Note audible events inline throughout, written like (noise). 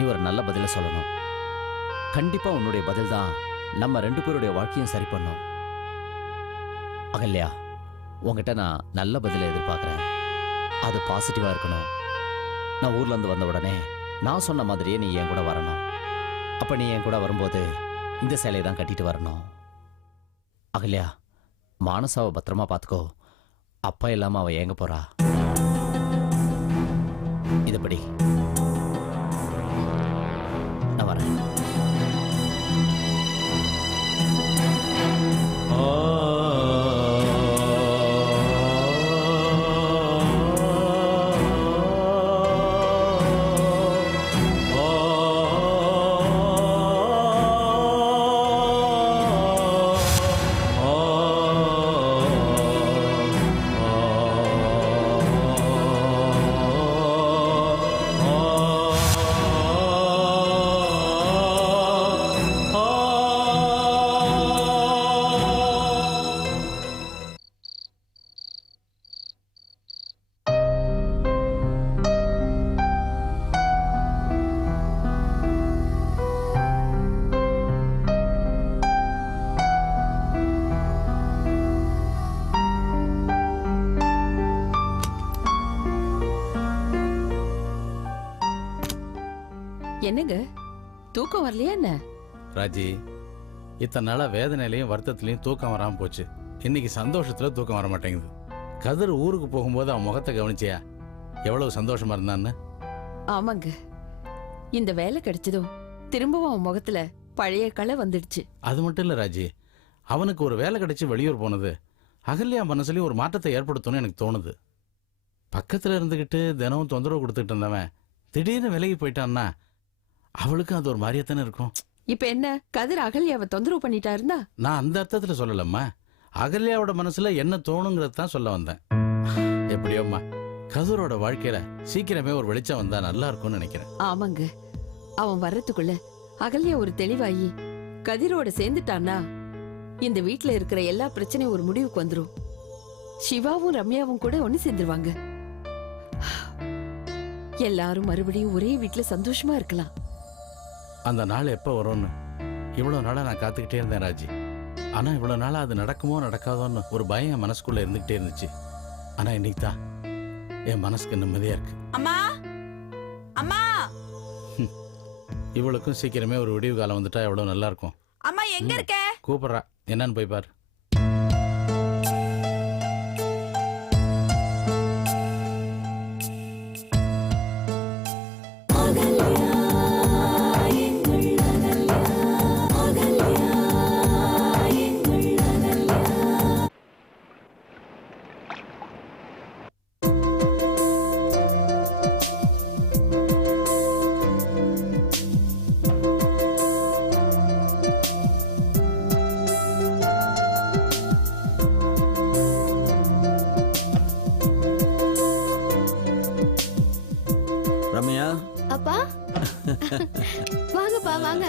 நீ ஒரு நல்ல பதில சொல்லணும். கண்டிப்பா உன்னுடைய பதில் தான் நம்ம ரெண்டு பேருடைய வாழ்க்கையும் சரி பண்ணும். அகல்யா உங்ககிட்ட நான் நல்ல பதில எதிர்பார்க்குறேன். அது பாசிட்டிவா இருக்கணும். நான் ஊர்ல இருந்து வந்த உடனே நான் சொன்ன மாதிரியே நீ என் கூட வரணும். அப்ப நீ என் கூட வரும்போது இந்த சேலையை தான் கட்டிட்டு வரணும். அகல்யா மானசாவை பத்திரமா பார்த்துக்கோ அப்பா இல்லாம அவ ஏங்க போறா? இதுபடி என்னங்க? தூக்கம் வரலையா என்ன? ராஜி இத்தனை நாளா வேதனையிலையும் வருத்தத்திலையும் தூக்கம் வராம போச்சு. இன்னைக்கு சந்தோஷத்துல தூக்கம் வர மாட்டேங்குது. கதிர் ஊருக்கு போகும்போது அவன் முகத்தை கவனிச்சியா? எவ்வளவு சந்தோஷமா இருந்தான்னு? ஆமாங்க. இந்த வேலை கிடைச்சதும் திரும்பவும் அவன் முகத்துல பழைய களை வந்துடுச்சு. அது மட்டும் இல்ல ராஜி. அவனுக்கு ஒரு வேலை கிடைச்சு வெளியூர் போனது. அகல்யா மனசுலயும் ஒரு மாற்றத்தை ஏற்படுத்தணும்னு எனக்கு தோணுது. பக்கத்துல இருந்துகிட்டு தினமும் தொந்தரவு கொடுத்துட்டு இருந்தவன் திடீர்னு விலகி போயிட்டான்னா அவளுக்கும் அது ஒரு மாதிரியா தானே இருக்கும். இப்ப என்ன? கதிர் அகல்யாவை தொந்தரவு பண்ணிட்டா இருந்தா? நான் அந்த அர்த்தத்துல சொல்லலம்மா. அகல்யாவோட மனசுல என்ன தோணுங்கிறது தான் சொல்ல வந்தேன். எப்படியோம்மா கதிரோட வாழ்க்கையில சீக்கிரமே ஒரு வெளிச்சம் வந்தா நல்லா இருக்கும்னு நினைக்கிறேன். ஆமாங்க. அவன் வர்றதுக்குள்ள அகல்யா ஒரு தெளிவாயி கதிரோட சேர்ந்துட்டான்னா இந்த வீட்ல இருக்கிற எல்லா பிரச்சனையும் ஒரு முடிவுக்கு வந்துரும். சிவாவும் ரம்யாவும் கூட ஒண்ணு சேர்ந்துருவாங்க. எல்லாரும் மறுபடியும் ஒரே வீட்ல சந்தோஷமா இருக்கலாம். அந்த நாள் எப்போ வரும்னு? இவ்வளவு நாளா நான் காத்துக்கிட்டே இருந்தேன் ராஜி. ஆனா இவ்வளவு நாளா அது நடக்குமோ நடக்காதோன்னு ஒரு பயம் என் மனசுக்குள்ள இருந்துகிட்டே இருந்துச்சு. ஆனா இன்னைக்கு தான் என் மனசுக்கு நிம்மதியா இருக்கு. அம்மா! அம்மா! இவளுக்கும் சீக்கிரமே ஒரு விடிவு காலம் வந்துட்டா எவ்வளவு நல்லா இருக்கும். அம்மா எங்க இருக்க? கூப்பிடுறா. என்னன்னு போய் பாரு. அப்பா (laughs) வாங்கப்பா வாங்க.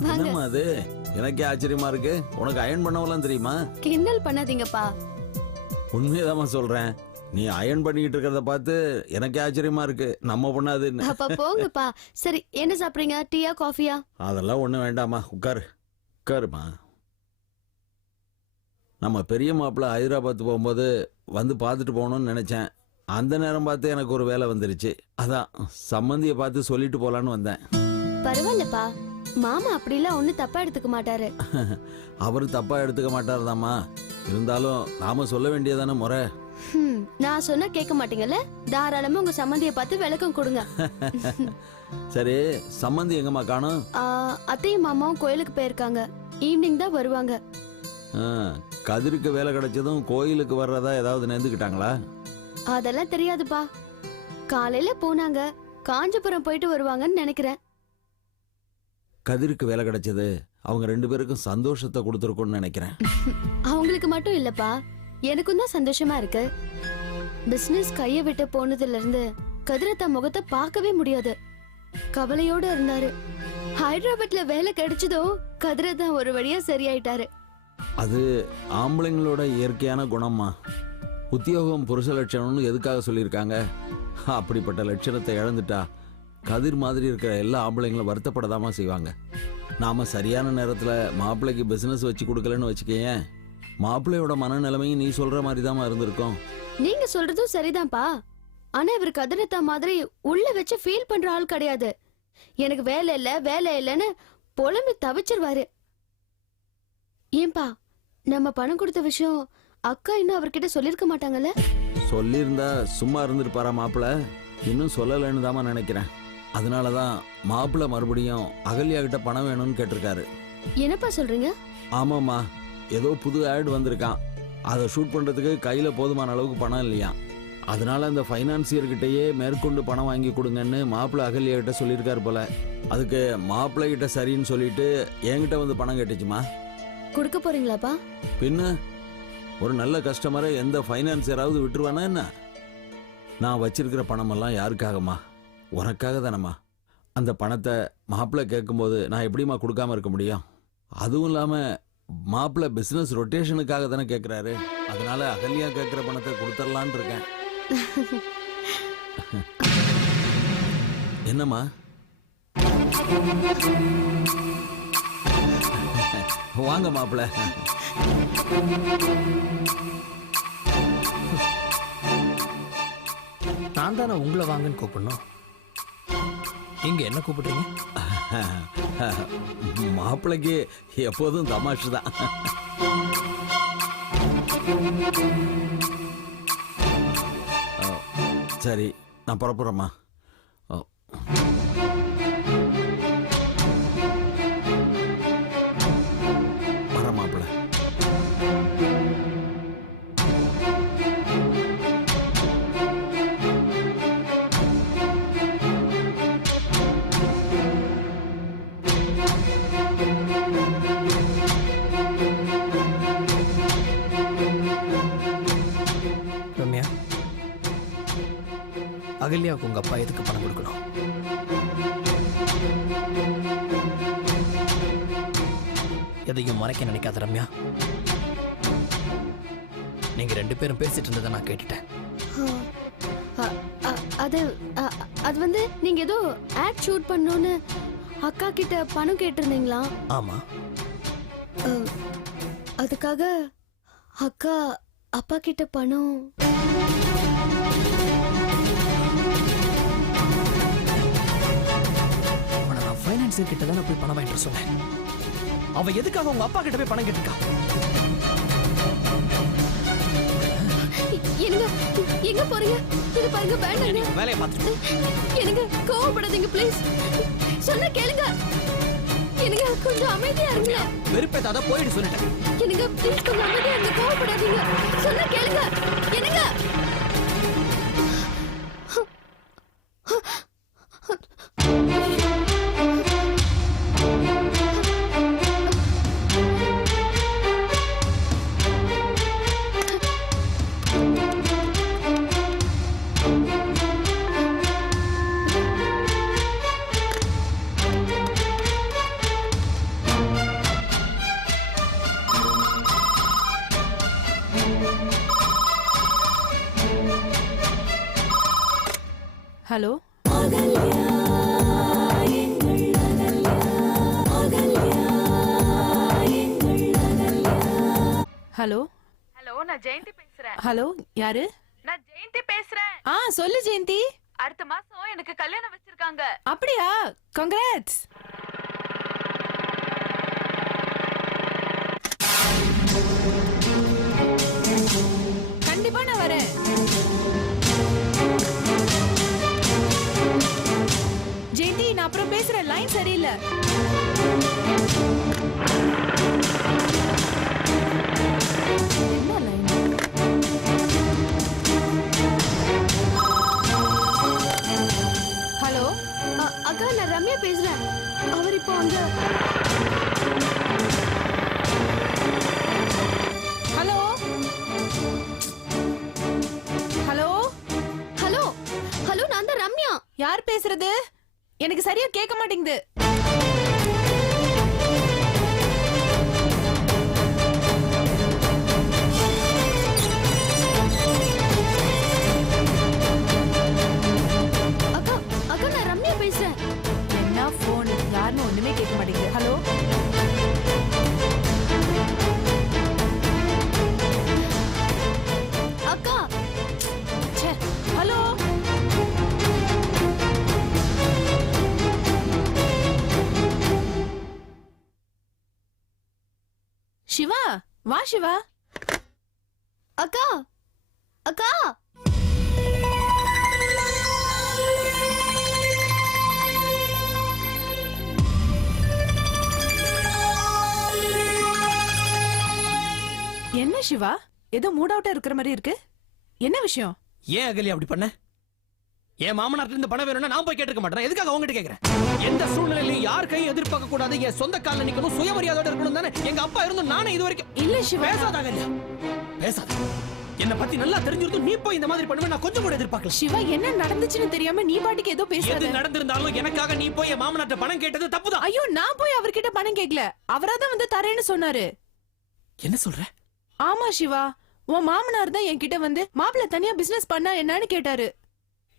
வாங்க. என்னம்மா அது? எனக்கே ஆச்சரியமா இருக்கு. உனக்கு அயன் பண்ணவெல்லாம் தெரியுமா? கிண்டல் பண்ணாதீங்கப்பா. உண்மையதாம்மா சொல்றேன். நீ அயன் பண்ணிக்கிட்டு இருக்கிறத பார்த்து எனக்கே ஆச்சரியமா இருக்கு. நம்ம பண்ணாதுன்னு அப்பா போங்கப்பா. சரி என்ன சாப்பிடுறீங்க? டீயா காஃபியா? அதெல்லாம் ஒண்ணும் வேண்டாம்மா. உட்காரு. உட்காருமா நம்ம பெரிய மாப்பிள்ள ஹைதராபாத் போகும்போது வந்து பார்த்துட்டு போகணும்னு நினைச்சேன். அந்த நேரம் பார்த்து எனக்கு ஒரு வேலை வந்துருச்சு. அதான் சம்மந்தியை பார்த்து சொல்லிட்டு போலான்னு வந்தேன். பரவாயில்லப்பா. மாமா அப்படிலாம் ஒண்ணு தப்பா எடுத்துக்க மாட்டாரு. (laughs) அவர் தப்பா எடுத்துக்க மாட்டாருதாம்மா. இருந்தாலும் நாம சொல்ல வேண்டியதானே முறை. ஹம், நான் சொன்னா கேட்க மாட்டீங்கல்ல? தாராளமா உங்க சம்மந்திய பார்த்து விளக்கம் கொடுங்க. (laughs) சரி சம்மந்தி எங்கம்மா காணும்? ஆ, அத்தையும் மாமாவும் கோயிலுக்கு போயிருக்காங்க. ஈவினிங் தான் வருவாங்க. கதிருக்கு வேலை கிடைச்சதும் கோயிலுக்கு வர்றதா ஏதாவது நேர்ந்துக்கிட்டாங்களா? அதெல்லாம் தெரியாதுப்பா. காலையில போனாங்க. காஞ்சிபுரம் போயிட்டு வருவாங்கன்னு நினைக்கிறேன். கதிருக்கு வேலை கிடைச்சது. அவங்க ரெண்டு பேருக்கும் சந்தோஷத்தை கொடுத்துருக்கும்னு நினைக்கிறேன். அவங்களுக்கு மட்டும் இல்லப்பா. எனக்கும் தான் சந்தோஷமா இருக்கு. பிசினஸ் கைய விட்டு போனதுல இருந்து கதிரத்தா முகத்தை பார்க்கவே முடியாது. கவலையோட இருந்தாரு. ஹைதராபாத்ல வேலை கிடைச்சதோ கதிரத்தா ஒரு வழியா சரியாயிட்டாரு. அது ஆம்பளைங்களோட இயற்கையான குணம்மா. உத்தியோகம் புருஷ லட்சணம்னு எதுக்காக சொல்லியிருக்காங்க? அப்படிப்பட்ட லட்சணத்தை இழந்துட்டா கதிர் மாதிரி இருக்கிற எல்லா ஆம்பளைங்களும் வருத்தப்படதாமா செய்வாங்க. நாம சரியான நேரத்தில் மாப்பிள்ளைக்கு பிஸ்னஸ் வச்சு கொடுக்கலன்னு வச்சுக்கேன் மாப்பிள்ளையோட மனநிலைமையும் நீ சொல்ற மாதிரி தாம்மா இருந்திருக்கும். நீங்க சொல்றதும் சரிதான்ப்பா. ஆனா இவர் கதிரத்தா மாதிரி உள்ள வச்சு ஃபீல் பண்ற ஆள் கிடையாது. எனக்கு வேலை இல்ல வேலை இல்லைன்னு புலம்பி தவிச்சிருவாரு. ஏன்பா நம்ம பணம் கொடுத்த விஷயம் அக்கா இன்னும் அவர்கிட்ட சொல்லிருக்க மாட்டாங்கல்ல? சொல்லியிருந்தா சும்மா இருந்திருப்பாரா மாப்பிள்ளை இன்னும் சொல்லலைன்னு தாம்மா நினைக்கிறேன். அதனால தான் மாப்பிள்ளை மறுபடியும் அகல்யா கிட்ட பணம் வேணும்னு கேட்டிருக்காரு. என்னப்பா சொல்றீங்க? ஆமாம்மா. ஏதோ புது ஆட் வந்திருக்கான். அதை ஷூட் பண்ணுறதுக்கு கையில் போதுமான அளவுக்கு பணம் இல்லையா? அதனால அந்த ஃபைனான்சியர்கிட்டயே மேற்கொண்டு பணம் வாங்கி கொடுங்கன்னு மாப்பிள்ளை அகல்யா கிட்ட சொல்லியிருக்காரு போல. அதுக்கு மாப்பிள்ளை கிட்ட சரின்னு சொல்லிட்டு என்கிட்ட வந்து பணம் கேட்டுச்சுமா கொடுக்க போறீங்களாப்பா? பின்ன ஒரு நல்ல கஸ்டமரை எந்த ஃபைனான்சியராவது விட்டுருவானா என்ன? நான் வச்சிருக்கிற பணமெல்லாம் யாருக்காகம்மா? உனக்காக தானம்மா. அந்த பணத்தை மாப்பிள்ளை கேட்கும்போது நான் எப்படிம்மா கொடுக்காம இருக்க முடியும்? அதுவும் இல்லாமல் மாப்பிள்ளை பிஸ்னஸ் ரொட்டேஷனுக்காக தானே கேட்குறாரு. அதனால அகல்யா கேட்குற பணத்தை கொடுத்துர்லான்னு இருக்கேன். என்னம்மா? வாங்க மாப்பிள்ளை. நான் தானே உங்களை வாங்கன்னு கூப்பிடணும். நீங்க என்ன கூப்பிடுறீங்க? (laughs) மாப்பிள்ளைக்கு எப்போதும் தமாஷு தான். (laughs) சரி நான் புறப்புறேம்மா அப்பா எதுக்கு பணம் கொடுக்கணும்? எதையும் மறைக்க நினைக்காத ரம்யா. நீங்க ரெண்டு பேரும் பேசிட்டு இருந்ததை நான் கேட்டுட்டேன். அது அது வந்து நீங்க ஏதோ ஆட் ஷூட் பண்ணணும்னு அக்கா கிட்ட பணம் கேட்டிருந்தீங்களா? ஆமா. அதுக்காக அக்கா அப்பா கிட்ட பணம் ஃபைனான்சியர் கிட்ட தானே போய் பணம் வாங்கிட்டு சொன்னேன். அவ எதுக்காக உங்க அப்பா கிட்ட போய் பணம் கேட்டிருக்கா? என்னங்க எங்க போறீங்க? இது பாருங்க வேண்டாங்க. வேலையை பார்த்துட்டு என்னங்க கோவப்படாதீங்க ப்ளீஸ் சொன்னா கேளுங்க. என்னங்க கொஞ்சம் அமைதியா இருங்க. வெறுப்பேத்தாத போயிட்டு சொல்லிட்டேன். என்னங்க ப்ளீஸ் கொஞ்சம் அமைதியா இருங்க கோவப்படாதீங்க. சொன்னா கேளுங்க. என்னங்க? ஹலோ? ஹலோ நான் ஜெயந்தி பேசுறேன். ஹலோ யாரு? நான் ஜெயந்தி பேசுறேன். ஆ சொல்லு ஜெயந்தி. அடுத்த மாசம் எனக்கு கல்யாணம் வச்சிருக்காங்க. அப்படியா? கங்க்ராட்ஸ் கண்டிப்பா நான் வரேன். ஜெயந்தி நான் அப்புறம் பேசுறேன். லைன் சரியில்லை. மாட்டேங்குது. சிவா வா சிவா. அக்கா அக்கா. என்ன சிவா? ஏதோ மூட் அவுட்டா இருக்கிற மாதிரி இருக்கு. என்ன விஷயம்? ஏன் அகலி அப்படி பண்ண? என் மாமனார்ட்ட இருந்து பணம் வேணும்னா நான் போய் கேட்டுக்க மாட்டேன்? எதுக்காக அவங்ககிட்ட கேக்குறேன் எந்த சூழ்நிலையிலும் யார் கையும் எதிர்பார்க்க கூடாது என் சொந்த கால்ல நிக்கணும் சுயமரியாதையோட இருக்கணும் தானே எங்க அப்பா இருந்தும் நானே இது வரைக்கும் இல்ல சிவா. பேசாத அகல்யா. பேசாத. என்ன பத்தி நல்லா தெரிஞ்சிருந்தும் நீ போய் இந்த மாதிரி பண்ணுவேன் நான் கொஞ்சம் கூட எதிர்பார்க்கல. சிவா என்ன நடந்துச்சுன்னு தெரியாம நீ பாட்டுக்கு ஏதோ எது பேசாத நடந்திருந்தாலும் எனக்காக நீ போய் என் மாமனார்ட்ட பணம் கேட்டது தப்புதான். ஐயோ நான் போய் அவர்கிட்ட பணம் கேக்கல. அவராதான் வந்து தரேன்னு சொன்னாரு. என்ன சொல்ற? ஆமா சிவா உன் மாமனார் தான் என்கிட்ட வந்து மாப்பிள்ள தனியா பிசினஸ் பண்ணா என்னன்னு கேட்டாரு.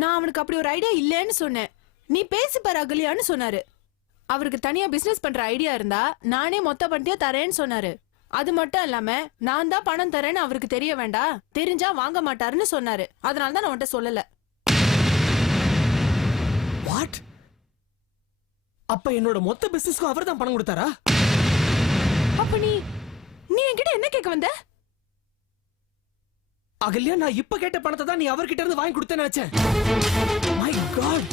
நான் அவனுக்கு அப்படி ஒரு ஐடியா இல்லைன்னு சொன்னேன். நீ பேசி பாரு அகலியான்னு சொன்னாரு. அவருக்கு தனியா பிசினஸ் பண்ற ஐடியா இருந்தா நானே மொத்த பண்டியா தரேன்னு சொன்னாரு. அது மட்டும் இல்லாம நான் தான் பணம் தரேன்னு அவருக்கு தெரிய வேண்டாம் தெரிஞ்சா வாங்க மாட்டாருன்னு சொன்னாரு. அதனால தான் நான் உன்கிட்ட சொல்லல. வாட் அப்ப என்னோட மொத்த பிசினஸ்க்கும் அவர் தான் பணம் கொடுத்தாரா? அப்ப நீ நீ என்கிட்ட என்ன கேட்க வந்த? அகல்யா நான் இப்ப கேட்ட பணத்தை தான் நீ அவர்கிட்ட இருந்து வாங்கி கொடுத்தேன்னு நினைச்சேன். மை காட்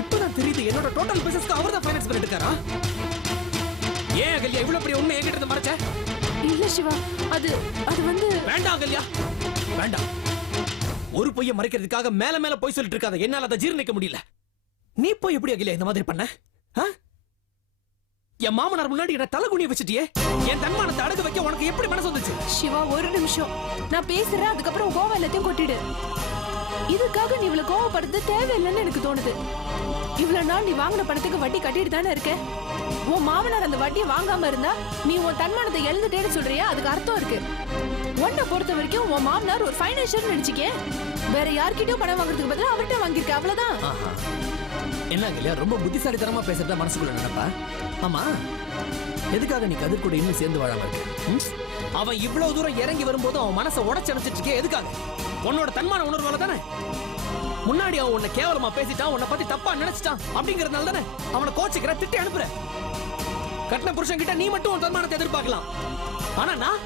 இப்பதான் தெரியுது என்னோட டோட்டல் பிசினஸ்க்கு அவர் தான் ஃபைனான்ஸ் பண்ணிட்டு இருக்காரா? ஏன் அகல்யா இவ்வளவு பெரிய உண்மை என்கிட்ட இருந்து மறைச்ச? இல்ல சிவா அது அது வந்து வேண்டாம் அகல்யா. வேண்டாம். ஒரு பொய்ய மறைக்கிறதுக்காக மேல மேல போய் சொல்லிட்டு இருக்காத. என்னால அதை ஜீரணிக்க முடியல. நீ போய் எப்படி அகல்யா இந்த மாதிரி பண்ண? என் மாமனார் முன்னாடி என்ன தலைகுனிய வச்சுட்டியே? என் தன்மானத்தை அடகு வைக்க உனக்கு எப்படி மனசு வந்துச்சு? சிவா ஒரு நிமிஷம். நான் பேசுறேன் அதுக்கப்புறம் கோவம் எல்லாத்தையும் கொட்டிடு. இதுக்காக நீ இவ்வளவு கோவப்படுறது தேவையில்லைன்னு எனக்கு தோணுது. இவ்வளவு நாள் நீ வாங்கின பணத்துக்கு வட்டி கட்டிட்டு தானே இருக்க? உன் மாமனார் அந்த வட்டியை வாங்காம இருந்தா நீ உன் தன்மானத்தை எழுந்துட்டேன்னு சொல்றியா? அதுக்கு அர்த்தம் இருக்கு. உன்னை பொறுத்த வரைக்கும் உன் மாமனார் ஒரு ஃபைனான்ஷியல் நினைச்சுக்க வேற யார்கிட்டயும் பணம் வாங்குறதுக்கு பதிலா அவர்கிட்ட வாங்கியிருக்க அவ்வளவுதான். ஆஹா. என்ன இல்லையா ரொம்ப புத்திசாலித்தனமா பேசுறத மனசுக்குள்ள நினைப்பா? ஆமா. எதுக்காக நீ கதிர் கூட இன்னும் சேர்ந்து வாழாம இருக்க? ம்? அவன் இவ்வளவு தூரம் இறங்கி வரும்போது அவன் மனசை உடச்சடைச்சிட்டு இருக்கே எதுக்காக? உன்னோட தன்மான உணர்வால தானே? முன்னாடி அவன் உன்னை கேவலமா பேசிட்டான் உன்னை பத்தி தப்பா நினைச்சிட்டான் அப்படிங்கறதுனால தானே அவனை கோச்சுக்கிற திட்டி அனுப்புற? கட்டின புருஷன் கிட்ட நீ மட்டும் உன் தன்மானத்தை எதிர்பார்க்கலாம். ஆனா நான்?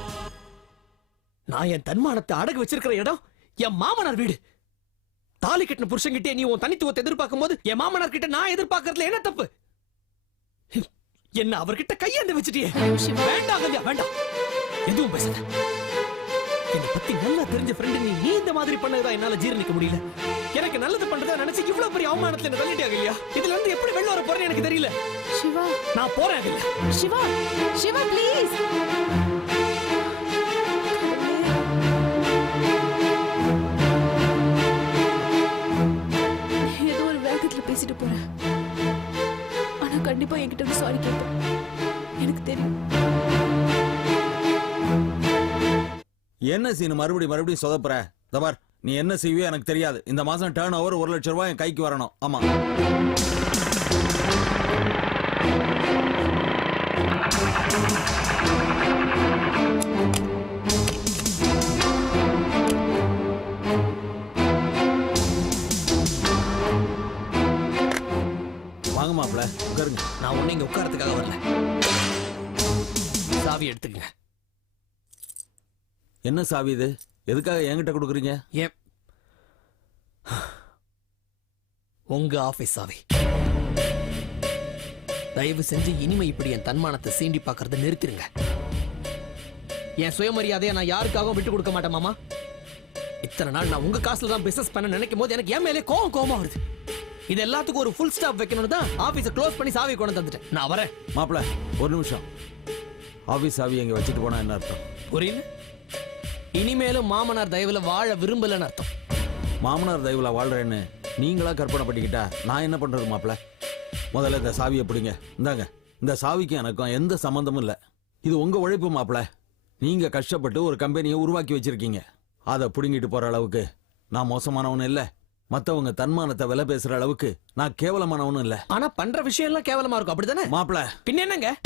நான் என் தன்மானத்தை அடகு வச்சிருக்கிற இடம் என் மாமனார் வீடு. தாலி கட்டின புருஷன்கிட்டே நீ உன் தனித்துவத்தை எதிர்பார்க்கும் போது என் மாமனார் கிட்ட நான் எதிர்பார்க்கறதுல என்ன தப்பு? என்ன அவர்கிட்ட கையேந்து வச்சுட்டியே? வேண்டாம் கல்யா வேண்டாம். எதுவும் பேசாத. என்னை பத்தி நல்லா தெரிஞ்ச ஃப்ரெண்டு நீ நீ இந்த மாதிரி பண்ணதுதான் என்னால ஜீரணிக்க முடியல. எனக்கு நல்லது பண்றதா நினைச்சு இவ்வளவு பெரிய அவமானத்துல என்ன தள்ளிட்டே இல்லையா இதுல இருந்து எப்படி வெளில வர போறேன்னு எனக்கு தெரியல. சிவா. நான் போறேன் அகல்யா சிவா சிவா ப்ளீஸ் பேசிட்டு போறேன். ஆனா கண்டிப்பா என்கிட்ட வந்து சாரி கேட்பேன். எனக்கு தெரியும். என்ன சீனு மறுபடியும் மறுபடியும் சொதப்புற தபார் நீ என்ன செய்வியோ எனக்கு தெரியாது. இந்த மாசம் டேர்ன் ஓவர் ஒரு லட்சம் ரூபாய் என் கைக்கு வரணும். ஆமா. எடுத்துக்கங்க. என்ன சாவி இது? எதுக்காக என்கிட்ட கொடுக்குறீங்க? ஏன் உங்க ஆபீஸ் சாவி. தயவு செஞ்சு இனிமே இப்படி என் தன்மானத்தை சீண்டி பார்க்கறத நிறுத்திடுங்க என் சுயமரியாதையை நான் யாருக்காகவும் விட்டு கொடுக்க மாட்டேன் மாமா. இத்தனை நாள் நான் உங்க காசுல தான் பிசினஸ் பண்ண நினைக்கும் போது எனக்கு என் மேலே கோவம் கோவமா வருது. இது எல்லாத்துக்கும் ஒரு ஃபுல் ஸ்டாப் வைக்கணும்னு தான் ஆபீஸை க்ளோஸ் பண்ணி சாவி கொண்டு வந்துட்டேன் நான் வரேன். மாப்பிள ஒரு நிமிஷம். ஆபீஸ் சாவி எங்க வச்சுட்டு போனா என்ன அர்த்தம்? புரியல இனிமேலும் மாமனார் தயவுல வாழ விரும்பலன்னு அர்த்தம். மாமனார் தயவுல வாழ்றேன்னு நீங்களா கற்பனை பண்ணிக்கிட்டா நான் என்ன பண்றது மாப்பிள? முதல்ல இந்த சாவியை பிடிங்க. இந்தாங்க. இந்த சாவிக்கும் எனக்கும் எந்த சம்மந்தமும் இல்லை. இது உங்க உழைப்பு மாப்பிள. நீங்க கஷ்டப்பட்டு ஒரு கம்பெனியை உருவாக்கி வச்சிருக்கீங்க. அதை பிடுங்கிட்டு போற அளவுக்கு நான் மோசமானவனும் இல்லை. மத்தவங்க தன்மானத்தை விலை பேசுற அளவுக்கு நான் கேவலமானவனும் இல்லை. ஆனா பண்ற விஷயம் எல்லாம் கேவலமா இருக்கும். அப்படிதானே? மாப்பிள. பின்ன என்னங்க?